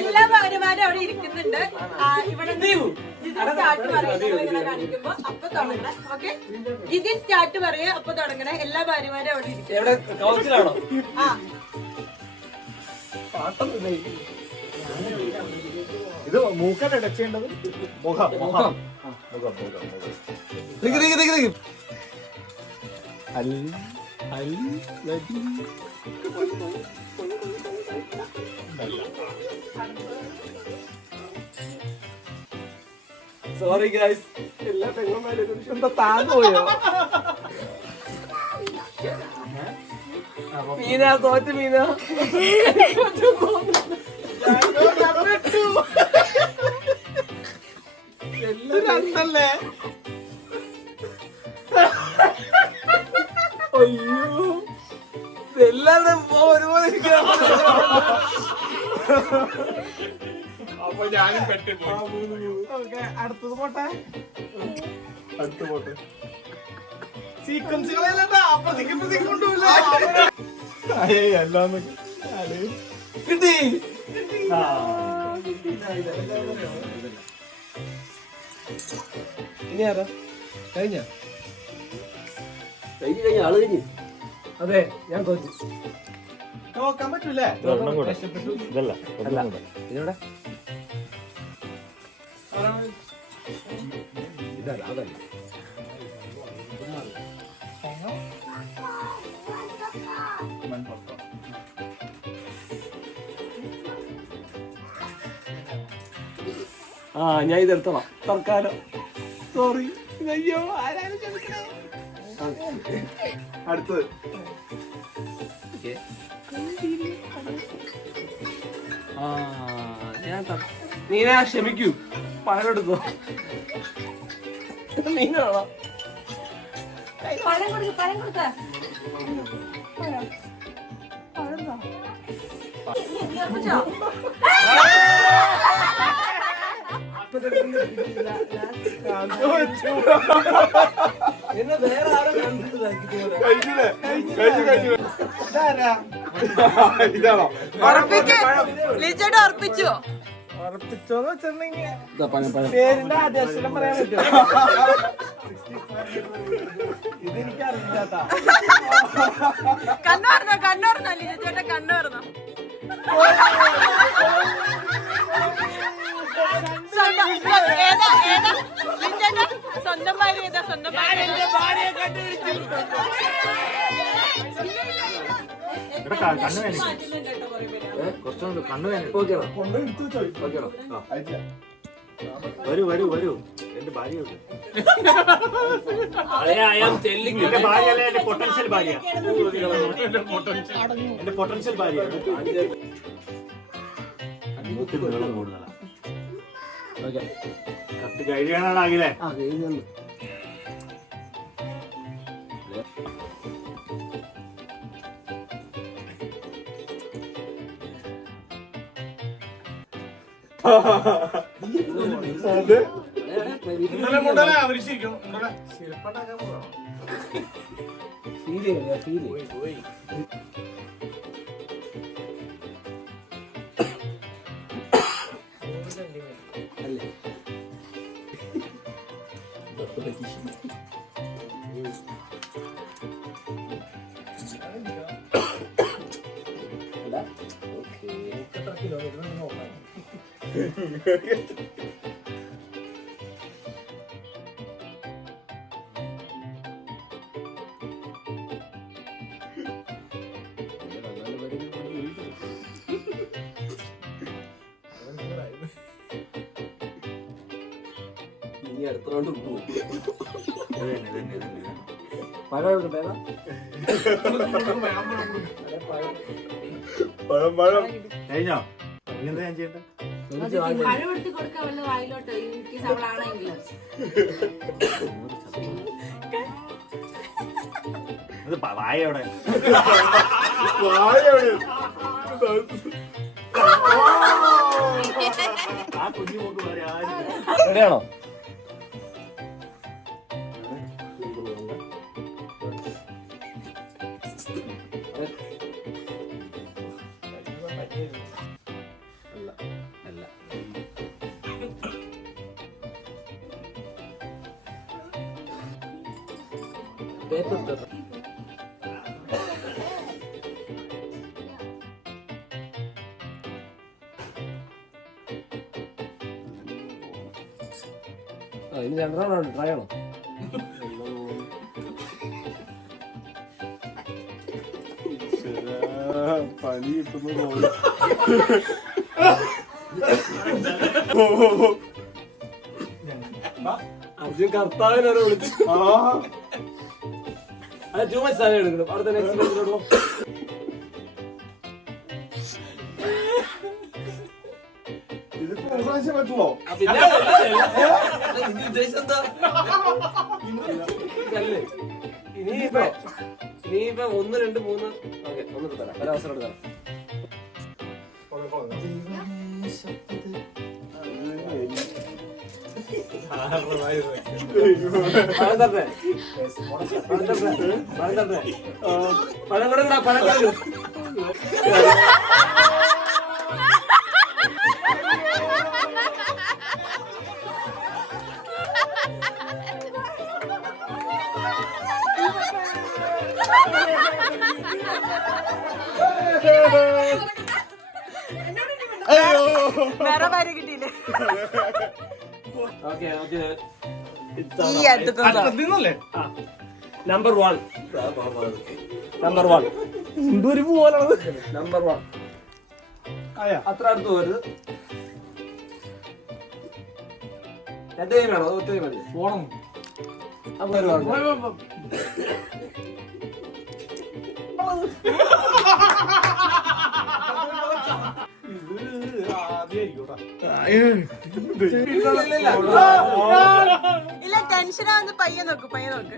എല്ലാ ഭാര്യമാരും അവിടെ ഇരിക്കുന്നുണ്ട്. ഇവിടെ സ്റ്റാർട്ട് കാണിക്കുമ്പോ അപ്പൊ തുടങ്ങണേ. ഓക്കെ, ഇതിൽ സ്റ്റാർട്ട് പറയാ, അപ്പൊ തുടങ്ങണേ. എല്ലാ ഭാര്യമാരും അവിടെ ഇരിക്കും. ആ, ഇത് മൂക്കല്ല ടച്ച് ചെയ്യേണ്ടത്. മുഖം മുഖം സോറി ഗൈസ്, എല്ലാ പെണ്ണന്മാരും എന്താ താന്നു പോയോ? മീന തോറ്റ്, മീന രണ്ടല്ലേ? അയ്യോ, എല്ലാവരും ഒരുപോലെ അപ്പൊ ഞാനും പെട്ടുപോയി. അടുത്തത് പോട്ടെ, അടുത്ത് പോട്ടെ. സീക്വൻസുകളെല്ലാം അപ്പുറത്തേക്ക് കൊണ്ടുപോയില്ല. എല്ലാം കിട്ടി. ഇനി ആരാ? കഴിഞ്ഞ ആള് കഴിഞ്ഞു. അതെ, ഞാൻ തോറ്റു. നോക്കാൻ പറ്റൂലേ? ഇതല്ല, ഇതിവിടെ ഇതല്ല, അതല്ല. ആ, ഞാൻ ഇതെടുത്തോളാം തൽക്കാലം. സോറി. അയ്യോ, ആരാണ് ക്ഷമിക്കണേ. അടുത്തത് നീന ക്ഷമിക്കൂ. പഴമെടുത്തോ. നീനാണോ? പഴം കൊടുക്ക, പഴം കൊടുക്ക. എന്നെ വേറെ ആരും കണ്ടിട്ടില്ല. ഇതാണോ? ഉറപ്പിച്ചോ? ഉറപ്പിച്ചോന്ന് വെച്ചിട്ടുണ്ടെങ്കിൽ പേരിന്റെ ആദ്യ അക്ഷരം പറയാൻ പറ്റുമോ? ഇതെനിക്ക് അറിയില്ലാത്ത. കണ്ണോർന്നോ, കണ്ണോർന്നോ, ലിജ ചേട്ടാ കണ്ണോർന്നോ? ഏതാ ഏതാ ലിജേട്ടാ? സ്വന്തം ഭാര്യ ഏതാ? സ്വന്തം ഭാര്യ വരൂ വരൂ വരൂ, എന്റെ ഭാര്യ പൊട്ടൻഷ്യൽ ഭാര്യ, എന്റെ പൊട്ടൻഷ്യൽ ഭാര്യ. കത്ത് കഴിയാനാണാകില്ലേ? അടുത്ത റൗണ്ട് പോകും. പഴം എടുക്കട്ടെ, ഏതാ? കഴിഞ്ഞോ? ഇനി ഞാൻ ചെയ്യട്ടെ? പഴം എടുത്ത് കൊടുക്കാൻ വല്ല വായിലോട്ട് എനിക്ക് അവളാണെങ്കിൽ ഇത് വായ എവിടെ? ആ കുഞ്ഞു പോക്ക് വരെ ആരും റെഡിയാണോ? പേപ്പർ ഇനി രണ്ടെണ്ണം ട്രൈ ആണോ? പനി കിട്ടുന്നു. അർജുൻ കർത്താവിനെ വിളിച്ചു. ടൂ മച്ച് സമയം എടുക്കണം. അടുത്ത നെക്സ്റ്റ് ഇത് പ്രാവശ്യം പറ്റുമോ? ഇനിയിപ്പോ 1, 2, 3 ഓക്കെ ഒന്ന് തരാം, ഒരവസരം എടുക്കാം. പഴം കൊടുക്കടാ, പഴം കൊടുക്കും. വേറെ പേര് കിട്ടിയില്ലേ? Okay okay. ഈ അടുത്തുനിന്നല്ലേ? നമ്പർ 1 നമ്പർ 1 എന്തൊരു പോലാണത്. നമ്പർ 1 അത്ര അടുത്ത് പോരുത്. എന്റെ കൈ വേണോ? ഒറ്റ കൈ മതി. പോണം. അപ്പൊ ഒരു വാക്ക്. ഇല്ല, ടെൻഷനാവുന്ന പയ്യെ നോക്ക്, പയ്യെ നോക്ക്.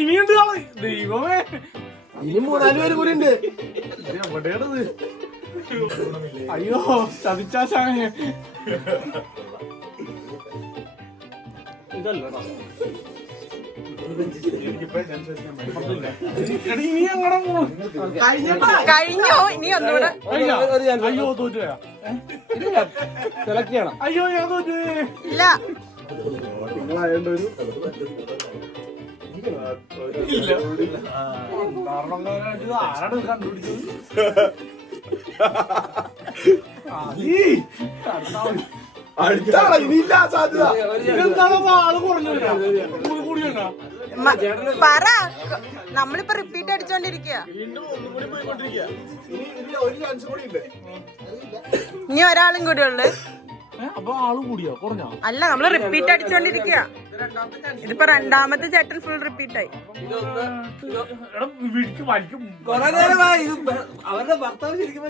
ഇനിയുണ്ട് ആള്. ദൈവമേ, ഇനി 3-4 പേര് കൂടി ഉണ്ട്. എവിടെയാണത്? അയ്യോ, ചതിച്ചാശാനെ. ഇതല്ലോ ഇനി എങ്ങനെ പോണു? കഴിഞ്ഞോ? ഇനി ഒന്നുകൂടെ. അയ്യോ, തോറ്റുപോയാ? സെലക്ട് ചെയ്യണം. അയ്യോ, ഞാൻ തോറ്റുപോയേ. ഇല്ല, നിങ്ങളായോണ്ടൊരു ആരാണ് കണ്ടുപിടിച്ചത്? ഇനിയില്ല സാധ്യത. എന്താണ് ആള് കുറഞ്ഞു കൂടിയുണ്ടോ? പറ. നമ്മളിപ്പോ റിപ്പീറ്റ് അടിച്ചോണ്ടിരിക്കുക. വീണ്ടും ഒന്നും കൂടി പോയിക്കൊണ്ടിരിക്കുക. ഇനി ഒരു ചാൻസ് കൂടി ഉണ്ട്. ഇനി ഒരാളും കൂടി ഉള്ളു. അപ്പൊ ആള് കൂടിയോ കുറഞ്ഞോ? അല്ല, നമ്മള് റിപ്പീറ്റ് അടിച്ചോണ്ടിരിക്കുക. ഇതിപ്പോ രണ്ടാമത്തെ ചേട്ടൻ ഫുൾ റിപ്പീറ്റ് ആയി. കൊറേ നേരമായി അവരുടെ ഭർത്താവ് ശരിക്കും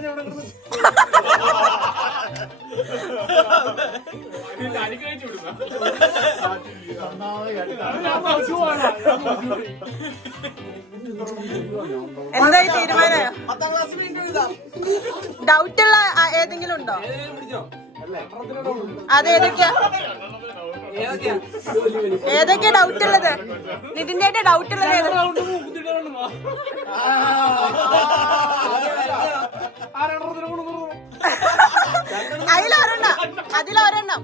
എന്തായി തീരുമാനമായോ? ഡൗട്ടുള്ള ഏതെങ്കിലും ഉണ്ടോ? അതേതൊക്കെയാ? ഏതൊക്കെയാ ഡൗട്ട് ഉള്ളത്? നിതിന്റെ ഡൗട്ട് ഉള്ളത് ഏത്? അതിലൊരെണ്ണം.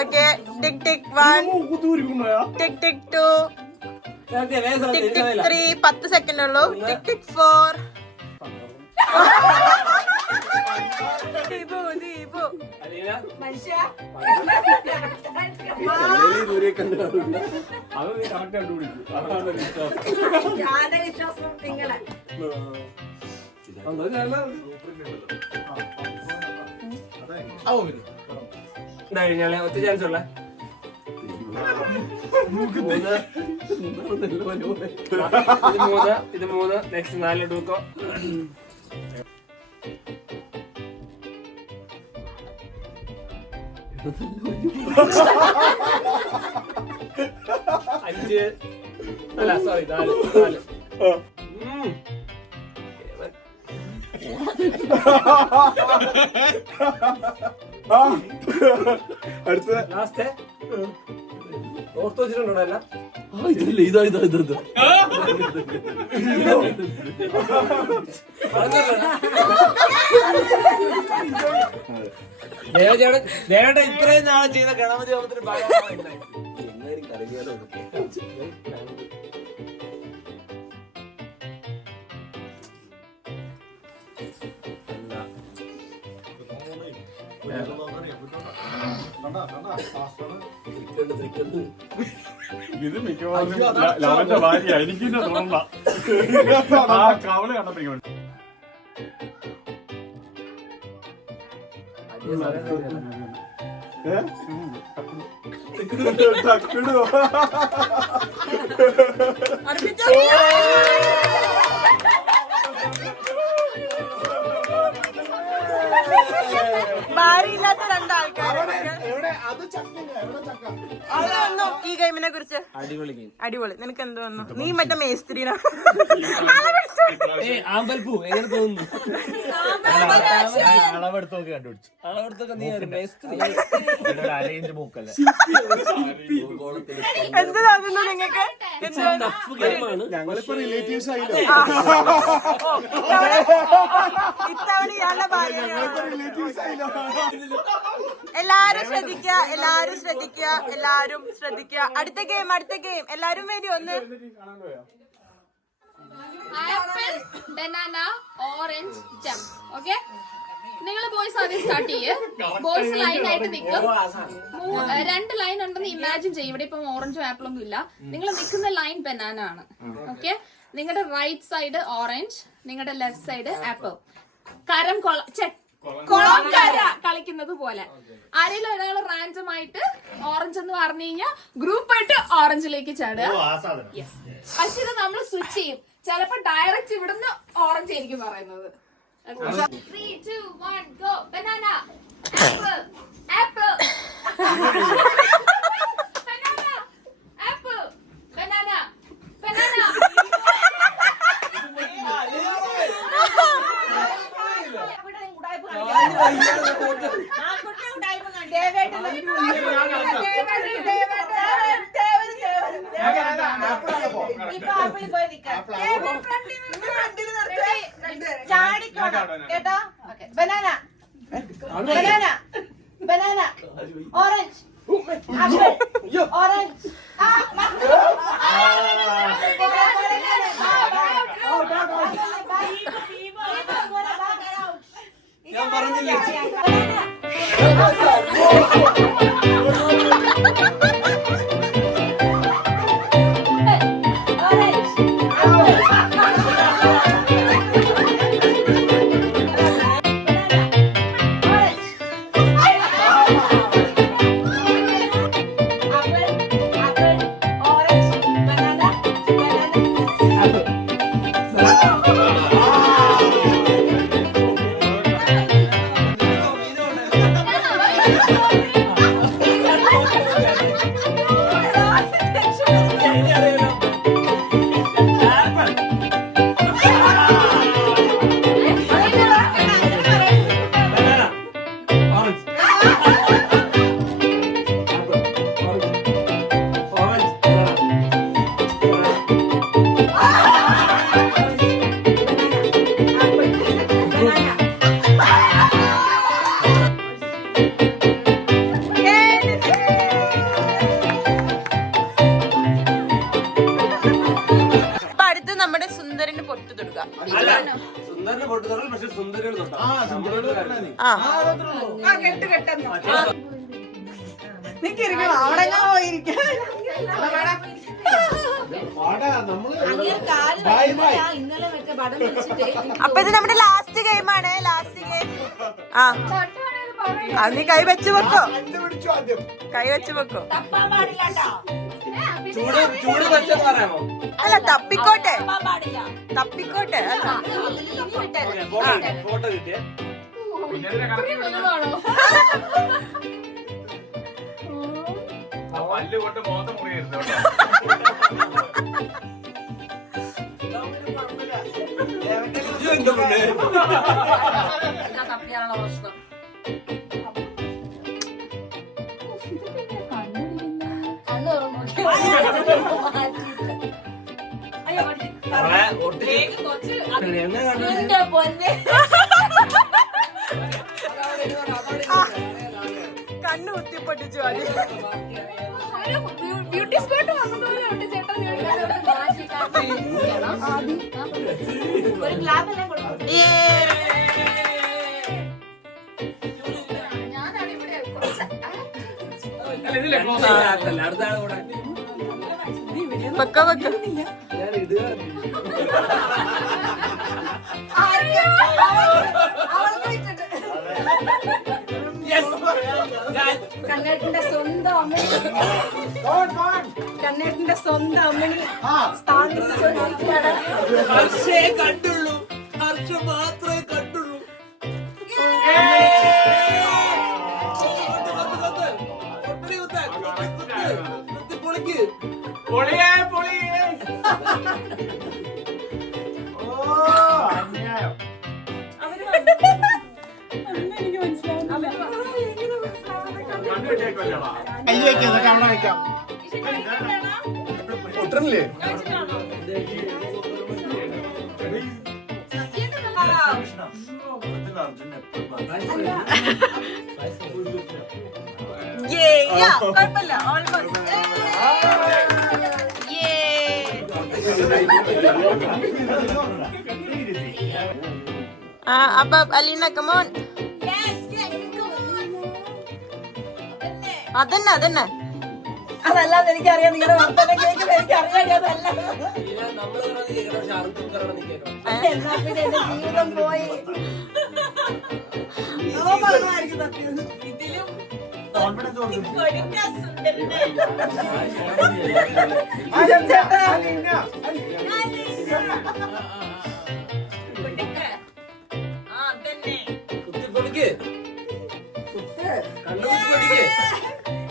ഓക്കെ ടിക് ടിക് 1 ടിക് ടിക് 2 ടിക് ടിക് 3 10 സെക്കൻഡ് ഉള്ളൂ ടിക് ടിക് 4 ദീപു വിശ്വാസം നിങ്ങളെ ഒറ്റ ചാൻസ് ഉള്ള ഇത് 3 നെക്സ്റ്റ് 4 ടൂക്കോ അഞ്ച് അല്ല സോറി 4 അടുത്ത ലാസ്റ്റ് ഓർത്ത് വെച്ചിട്ടുണ്ടോ എല്ലാം ഇതാ ദേവേട്ടൻ ഇത്രയും നാളെ ചെയ്ത ഗണപതി ഹോമത്തിന് ഭാഗമായി ഇത് മിക്കവാറും ലാവന്റെ ഭാര്യ എനിക്ക് തോന്നണ്ട കവള് കണ്ടപ്പോ ഭാര്യയില്ലാത്ത രണ്ടാൾക്കാർ അതൊന്നും ഈ ഗെയിമിനെ കുറിച്ച് അടിപൊളി നിനക്ക് എന്ത് വന്നു നീ മറ്റേ മേസ്ത്രീനാ ആമ്പൽപ്പൂ എങ്ങനെ തോന്നുന്നു അളവെടുത്തൊക്കെ കണ്ടുപിടിച്ചു അളവെടുത്തൊക്കെ നീ അരയിഞ്ച് മൂക്കല്ലേ എന്ത് തോന്നുന്നു നിങ്ങക്ക് ഞങ്ങളിപ്പോ റിലേറ്റീവ്സ് ആയില്ലോ ഇത്തവണ ഇയാളുടെ ഭാര്യ റിലേറ്റീവ്സ് ആയില്ലോ എല്ലാരും ശ്രദ്ധിക്കുക അടുത്ത ഗെയിം എല്ലാരും വരും ഒന്ന് apple banana orange jump okay നിങ്ങൾ ബോയ്സ് ആദ്യം സ്റ്റാർട്ട് ചെയ്യ് ബോയ്സ് ലൈൻ ആയിട്ട് നിൽക്കും 2 ലൈൻ ഉണ്ടെന്ന് ഇമാജിൻ ചെയ്യും ഇവിടെ ഇപ്പം ഓറഞ്ചും ആപ്പിളും ഒന്നും ഇല്ല നിങ്ങൾ നിൽക്കുന്ന ലൈൻ ബനാന ആണ് ഓക്കെ നിങ്ങളുടെ റൈറ്റ് സൈഡ് ഓറഞ്ച് നിങ്ങളുടെ ലെഫ്റ്റ് സൈഡ് ആപ്പിൾ കരം കൊളംകര കളിക്കുന്നത് പോലെ ആരെങ്കിലും ഒരാൾ റാൻഡം ആയിട്ട് ഓറഞ്ച് എന്ന് പറഞ്ഞു കഴിഞ്ഞാൽ ഗ്രൂപ്പ് ആയിട്ട് ഓറഞ്ചിലേക്ക് ചാടുക പക്ഷെ ഇത് നമ്മൾ സ്വിച്ച് ചെയ്യും ചിലപ്പോ ഡയറക്റ്റ് ഇവിടുന്ന് ഓറഞ്ച് ആയിരിക്കും പറയുന്നത് 3, 2, 1 go banana apple apple banana apple banana banana കേട്ടോ banana banana banana orange orange ഞാൻ പറഞ്ഞില്ലേ banana സുന്ദരന് പൊട്ട് തൊടൽ പക്ഷെ സുന്ദരികൾ തൊട്ടാ അപ്പൊ ഇത് നമ്മുടെ ലാസ്റ്റ് ഗെയിമാണ്. Last game. ആ നീ കൈ വെച്ച് വെക്കോ, കൈ വെച്ച് വെക്കോ. ചൂട് വെച്ചെന്ന് പറയാമോ? അല്ല തപ്പിക്കോട്ടെ, തപ്പിക്കോട്ടെ. ഫോട്ടോ കിട്ടിയേ. പല്ല് കൊണ്ട് മോത്തം മുറിയരുത് എന്താ പിന്നെ കണ്ണു കുത്തിപ്പൊട്ടിച്ചു. ബ്യൂട്ടി സ്പോട്ട് വന്നതുപോലെ ചേട്ടൻ ഞാനാണ് ഇവിടെ അടുത്താണ് കൂടെ വെക്ക വെക്ക. കണ്ണേട്ടിന്റെ സ്വന്തം അമ്മണി, കണ്ണേട്ടിന്റെ സ്വന്തം അമ്മണി സ്ഥാപിച്ചിരിക്കുകയാണ്. ഹർഷേ കണ്ടുള്ളൂ, ഹർഷ മാത്രമേ കണ്ടുള്ളൂ. പൊളിയേ പൊളിയേ അന്യായം. കണ്ണു വെച്ചേക്കല്ലേടാ. പൊട്ടണില്ലേ? കുഴപ്പമില്ല. അപ്പൊ അലീന കമോൺ. അതന്നെ അതന്നെ. അതല്ലാതെ എനിക്കറിയാം, നിങ്ങളുടെ വർത്തനം കേൾക്കുമ്പോ എനിക്കറിയാം അതല്ല. എന്നാ പിന്നെ എന്റെ ജീവിതം പോയി. ഇതിലും കുത്തിപ്പൊളിക്ക്, കണ്ണു കുത്തിപ്പൊളിക്ക്,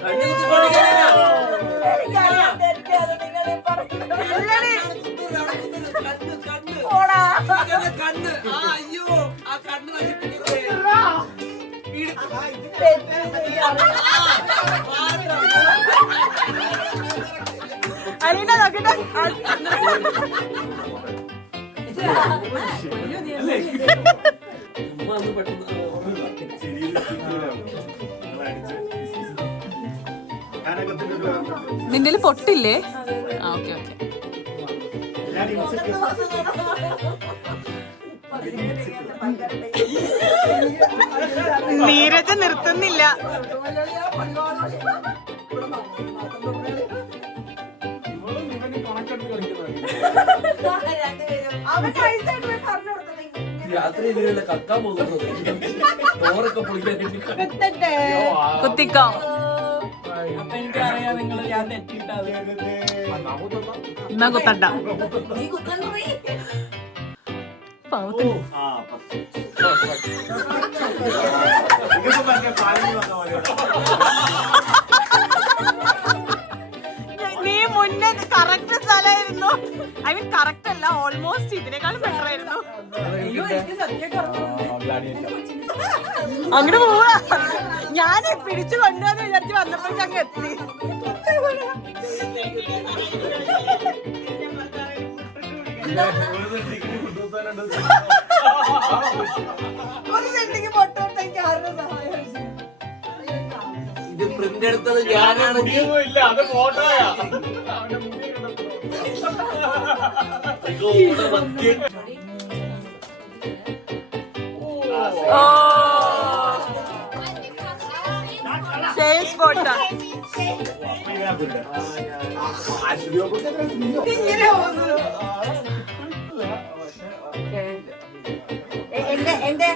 കണ്ണു കുത്തിപ്പൊളിക്ക്. കണ്ണ് അയ്യോ ആ കണ്ണ് നശിപ്പിക്കരുത്. അലീന നോക്കട്ടെ. നിന്റെ പൊട്ടില്ലേ? Okay okay. നീരജ് നിർത്തുന്നില്ല. രാത്രി ഇതിലുള്ള കക്കാൻ പോകുന്നത് ചോറൊക്കെ പൊളിക്കാൻ കുത്തിക്കോ. എന്നാ കുത്തണ്ട. പാവത്തിന് നീ മുന്നേ കറക്റ്റ് സ്ഥലമായിരുന്നു. ഐ മീൻ കറക്റ്റ് അല്ല, ഓൾമോസ്റ്റ് ഇതിനേക്കാളും ബെറ്റർ ആയിരുന്നു. അങ്ങനെ പോവാ. ഞാൻ പിടിച്ചു കൊണ്ടുവന്ന് വിചാരിച്ച് വന്നപ്പോഴേക്ക് അങ്ങ് എത്തി. ഇത് പ്രിന്റ് എടുത്തത് ഞാനാണെങ്കിൽ ഇല്ല, അത് ഫോട്ടോയാ. സെയിം സ്പോട്ടാ. എന്റെ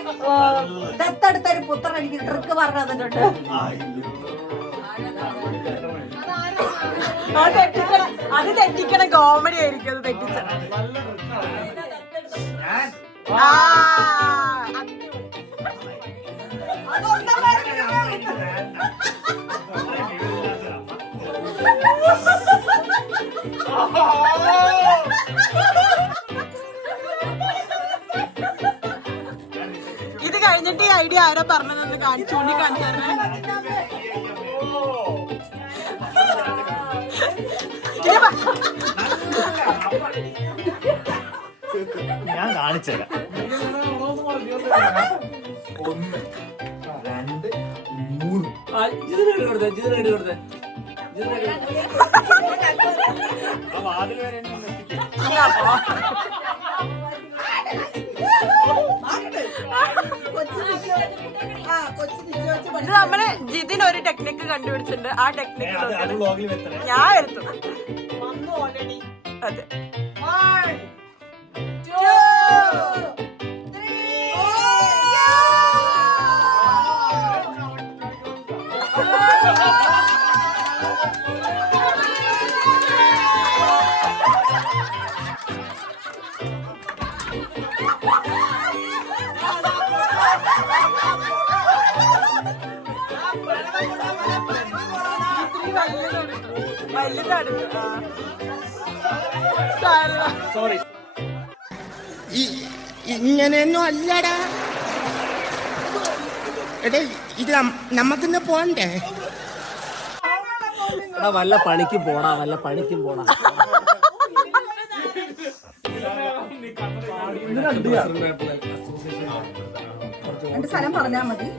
ദത്തെടുത്തൊരു പുത്രൻ എനിക്ക് ട്രിക്ക് പറഞ്ഞു തന്നിട്ടുണ്ട്. അത് തെറ്റിക്കണ കോമഡി ആയിരിക്കും. അത് തെറ്റിച്ച ഇത് കഴിഞ്ഞിട്ട് ഈ ഐഡിയ ആരാ പറഞ്ഞതെന്ന് ചൂണ്ടിക്കാണിച്ചായിരുന്നേ. ഞാൻ കാണിച്ചുതരാം. 1 2 3 വാതിൽ വരെ ഇത് നമ്മള് ജിതിൻ ഒരു ടെക്നിക്ക് കണ്ടുപിടിച്ചിട്ടുണ്ട്. ആ ടെക്നിക്ക് ഞാൻ എടുത്തു. അതെ. 1 2 3 സോറി. ഇങ്ങനെയൊന്നും അല്ലടാ. എടേ ഇത് നമ്മക്കിന്ന് പോണ്ടേ? വല്ല പണിക്കും പോടാ, വല്ല പണിക്കും പോടാ. എന്റെ സ്ഥലം പറഞ്ഞാ മതി.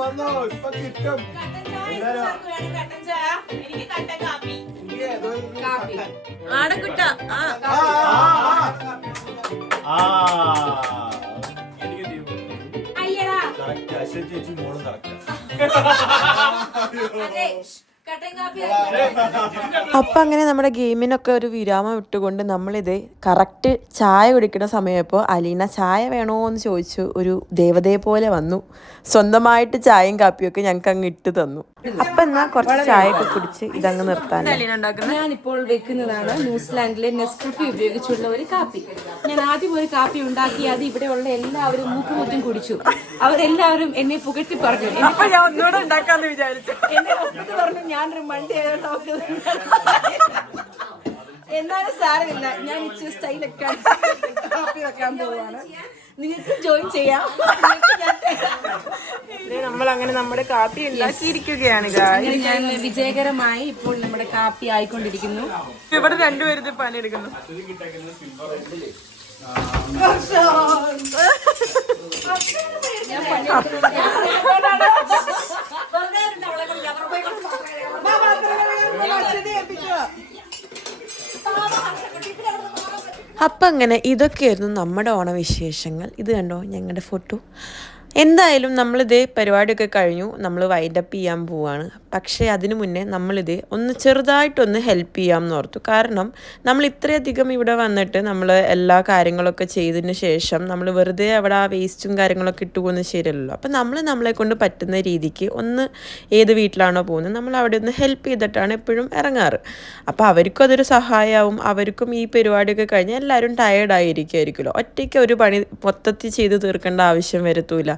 വന്നോ ഇപ്പൊ കിട്ടും. ആടക്കുട്ട അശ്വതി ചേച്ചി മോളും കറക്റ്റ്. അപ്പം അങ്ങനെ നമ്മുടെ ഗെയിമിനൊക്കെ ഒരു വിരാമം ഇട്ടുകൊണ്ട് നമ്മളിത് കറക്റ്റ് ചായ കുടിക്കുന്ന സമയപ്പോൾ അലീന ചായ വേണോ എന്ന് ചോദിച്ചു. ഒരു ദേവതയെ പോലെ വന്നു. സ്വന്തമായിട്ട് ചായയും കാപ്പിയൊക്കെ ഞങ്ങൾക്ക് അങ്ങ് ഇട്ട് തന്നു. അപ്പം എന്നാൽ കുറച്ച് ചായയൊക്കെ കുടിച്ച് ഇതങ്ങ് നിർത്താൻ. ഞാനിപ്പോൾ വെക്കുന്നതാണ് ന്യൂസിലാൻഡിലെ നെസ്കഫി ഉപയോഗിച്ചുള്ള ഒരു കാപ്പി. ഞാൻ ആദ്യം ഒരു കാപ്പി ഉണ്ടാക്കി അത് ഇവിടെയുള്ള എല്ലാവരും മൂക്കുമുറ്റും കുടിച്ചു. അവരെല്ലാവരും എന്നെ പുകഴ്ത്തി പറഞ്ഞു. ഞാൻ ഒന്നുകൂടെ ഉണ്ടാക്കാന്ന് വിചാരിച്ചു. എന്നെ ഒപ്പിട്ട് പറഞ്ഞു ഞാനൊരു മണ്ടിയായിട്ട് എന്നാലും സാരമില്ല, ഞാൻ ഇച്ചിരി സ്റ്റൈലൊക്കെ കാപ്പി വെക്കാൻ പോവാണ്. നിങ്ങൾക്ക് ജോയിൻ ചെയ്യാം. നമ്മളങ്ങനെ നമ്മുടെ കാപ്പി ഉണ്ടാക്കിയിരിക്കുകയാണ്. ഞാൻ വിജയകരമായി ഇപ്പോൾ നമ്മുടെ കാപ്പി ആയിക്കൊണ്ടിരിക്കുന്നു. ഇവിടെ രണ്ടുപേരും പണിയെടുക്കുന്നു. അപ്പം അങ്ങനെ ഇതൊക്കെയായിരുന്നു നമ്മുടെ ഓണവിശേഷങ്ങൾ. ഇത് കണ്ടോ ഞങ്ങളുടെ ഫോട്ടോ. എന്തായാലും നമ്മളിത് പരിപാടിയൊക്കെ കഴിഞ്ഞു. നമ്മൾ വൈൻഡപ്പ് ചെയ്യാൻ പോവാണ്. പക്ഷേ അതിനു മുന്നേ നമ്മളിത് ഒന്ന് ചെറുതായിട്ടൊന്ന് ഹെൽപ്പ് ചെയ്യാമെന്ന് ഓർത്തു. കാരണം നമ്മൾ ഇത്രയധികം ഇവിടെ വന്നിട്ട് നമ്മൾ എല്ലാ കാര്യങ്ങളൊക്കെ ചെയ്തതിന് ശേഷം നമ്മൾ വെറുതെ അവിടെ ആ വേസ്റ്റും കാര്യങ്ങളൊക്കെ ഇട്ട് പോകുന്നത് ശരിയല്ലല്ലോ. അപ്പം നമ്മളെ കൊണ്ട് പറ്റുന്ന രീതിക്ക് ഒന്ന് ഏത് വീട്ടിലാണോ പോകുന്നത് നമ്മൾ അവിടെ ഒന്ന് ഹെൽപ്പ് ചെയ്തിട്ടാണ് എപ്പോഴും ഇറങ്ങാറ്. അപ്പോൾ അവർക്കും അതൊരു സഹായമാവും. അവർക്കും ഈ പരിപാടിയൊക്കെ കഴിഞ്ഞ് എല്ലാവരും ടയേർഡായിരിക്കുമായിരിക്കുമല്ലോ. ഒറ്റയ്ക്ക് ഒരു പണി മൊത്തത്തിൽ ചെയ്ത് തീർക്കേണ്ട ആവശ്യം വരത്തൂല.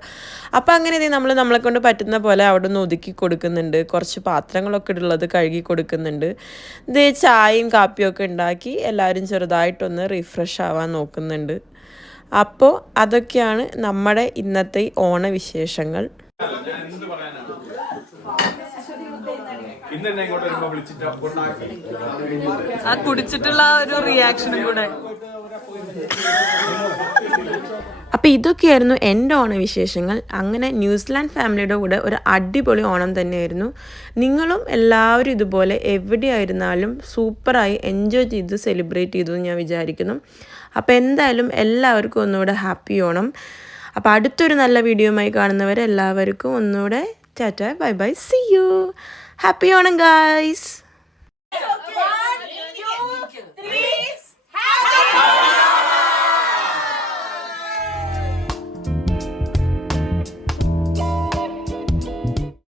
അപ്പം അങ്ങനെ നമ്മളെ കൊണ്ട് പറ്റുന്ന പോലെ അവിടെ നിന്ന് ഒതുക്കി കൊടുക്കുന്നുണ്ട്. കുറച്ച് പാത്രങ്ങളൊക്കെ ഉള്ളത് കഴുകി കൊടുക്കുന്നുണ്ട്. ഇത് ചായയും കാപ്പിയൊക്കെ ഉണ്ടാക്കി എല്ലാവരും ചെറുതായിട്ടൊന്ന് റിഫ്രഷ് ആവാൻ നോക്കുന്നുണ്ട്. അപ്പോൾ അതൊക്കെയാണ് നമ്മുടെ ഇന്നത്തെ ഓണവിശേഷങ്ങൾ. ആ കുടിച്ചിട്ടുള്ള ഒരു റിയാക്ഷനും കൂടെ അപ്പോൾ ഇതൊക്കെയായിരുന്നു എൻ്റെ ഓണവിശേഷങ്ങൾ. അങ്ങനെ ന്യൂസിലാൻഡ് ഫാമിലിയുടെ കൂടെ ഒരു അടിപൊളി ഓണം തന്നെയായിരുന്നു. നിങ്ങളും എല്ലാവരും ഇതുപോലെ എവിടെയായിരുന്നാലും സൂപ്പറായി എൻജോയ് ചെയ്ത് സെലിബ്രേറ്റ് ചെയ്തു എന്ന് ഞാൻ വിചാരിക്കുന്നു. അപ്പോൾ എന്തായാലും എല്ലാവർക്കും ഒന്നുകൂടെ ഹാപ്പി ഓണം. അപ്പോൾ അടുത്തൊരു നല്ല വീഡിയോയുമായി കാണുന്നവരെ എല്ലാവർക്കും ഒന്നുകൂടെ ടാറ്റ bye bye, see you, happy Onam guys.